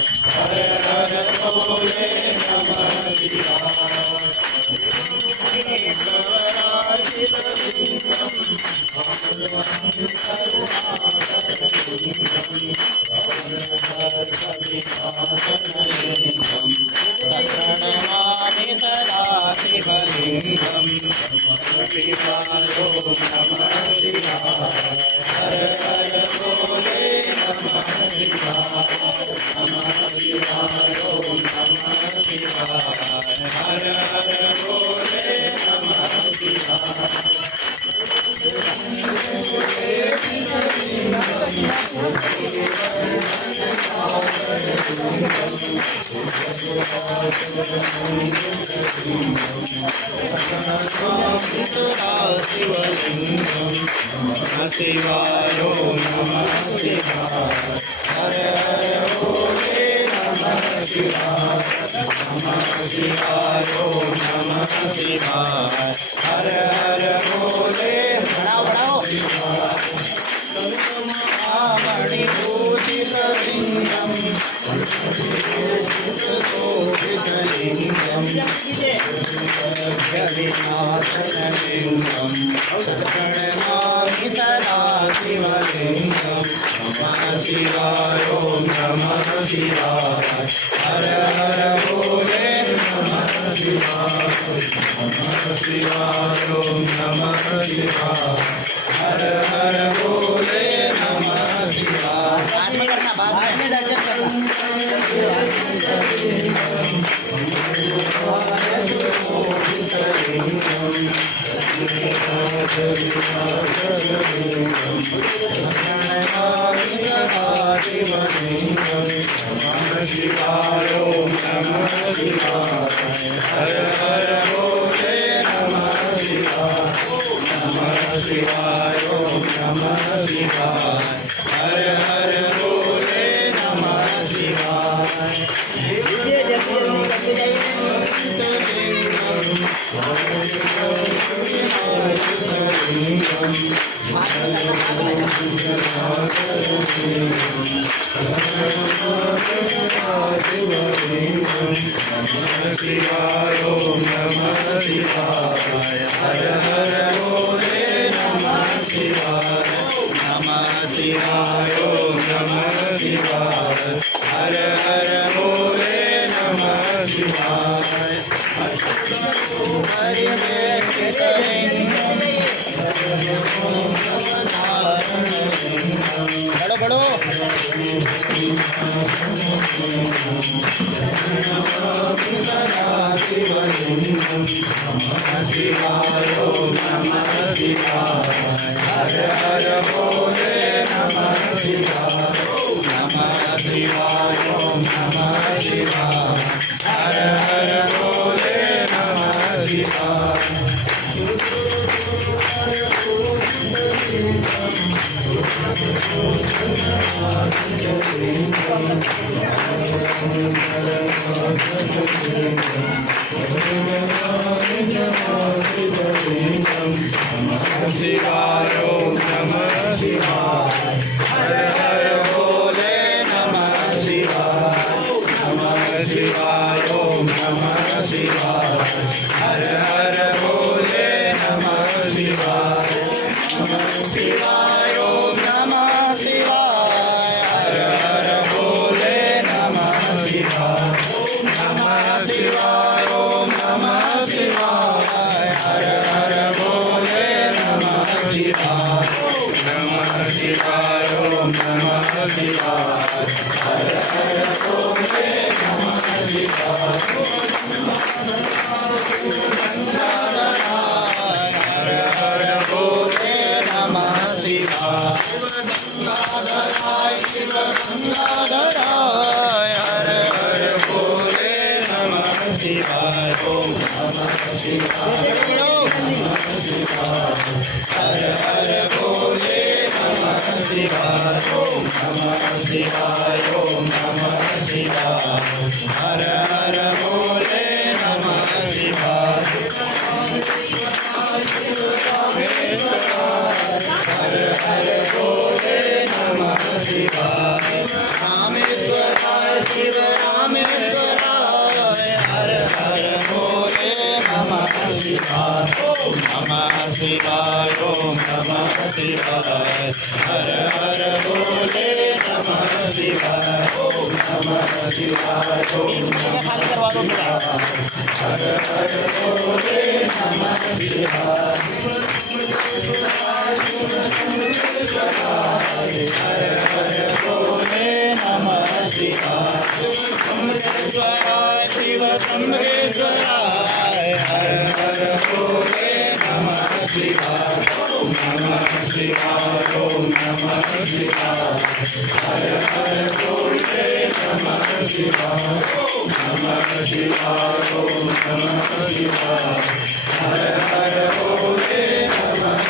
हर हर भोले नमः शिवाय प्रणमामि सदा शिवलिङ्गं शिवायो नमः शिवाय हर हर भोले नमः शिवाय नमः शिवायो नमः शिवाय हर हर भोले नमः शिवाय शिवलिंगम शिवायो नमः शिवाय हर हर भोले नमः शिवाय नमः शिवायो नमः शिवाय हर हर भोले बढ़ाओ मणिभूषितलिङ्गं शोभितलिङ्गं जलिनाथनलिङ्गं प्रणमामि सदा शिवलिङ्गं नमः शिवाय ॐ नमः शिवाय हर हर भोले नमः शिवाय नमः शिवाय ॐ नमः शिवाय हर हर भोले नमः शिवाय बाद में दर्शन करना शिवाय ओम नमः शिवाय हर हर भोले नमः शिवाय नमः शिवाय ओम नमः शिवाय हर हर भोले नमः शिवाय शिवाय ओम नमः शिवाय हर हर भोले नमः शिवाय नमः शिवाय ओम नमः शिवाय हर हर भोले नमः शिवाय हरि में बड़ो शिवाय ओम नमः शिवाय हर हर भोले नमः शिवाय नमः शिवाय ओम नमः शिवाय हर हर भोले नमः शिवाय शिवाय ओम नमः शिवाय हर हर भोले नमः शिवाय नमः शिवाय ओम नमः शिवाय हर हर भोले नमः शिवाय नमः शिवाय ओम नमः शिवाय हर हर भोले नमः शिवाय नमः शिवाय खाली करवा दो थोड़ा। हर हर भोले नमः शिवाय। हर हर भोले नमः शिवाय। अमृतेश्वराय शिव अमृतेश्वराय। हर हर भोले नमः शिवाय। नमः शिवाय ओम नमः शिवाय। हर हर भोले नमः शिवाय। नमः शिवाय ओम नमः शिवाय। हर हर भोले नमः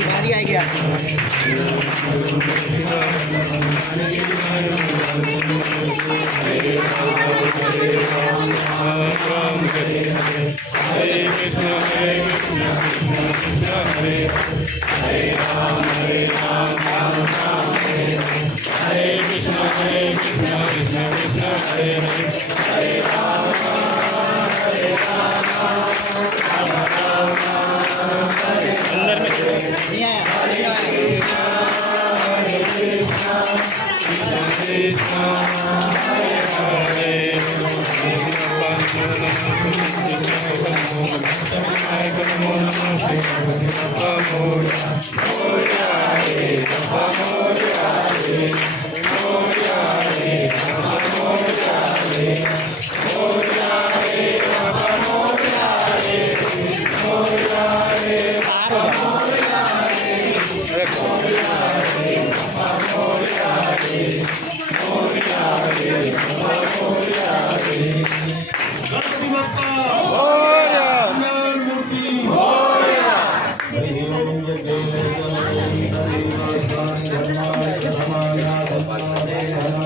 भारी आएगी हरे कृष्ण कृष्ण कृष्ण हरे हरे राम राम राम हरे हरे कृष्ण कृष्ण कृष्ण हरे हरे हरे राम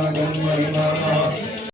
अंदर में नहीं आया।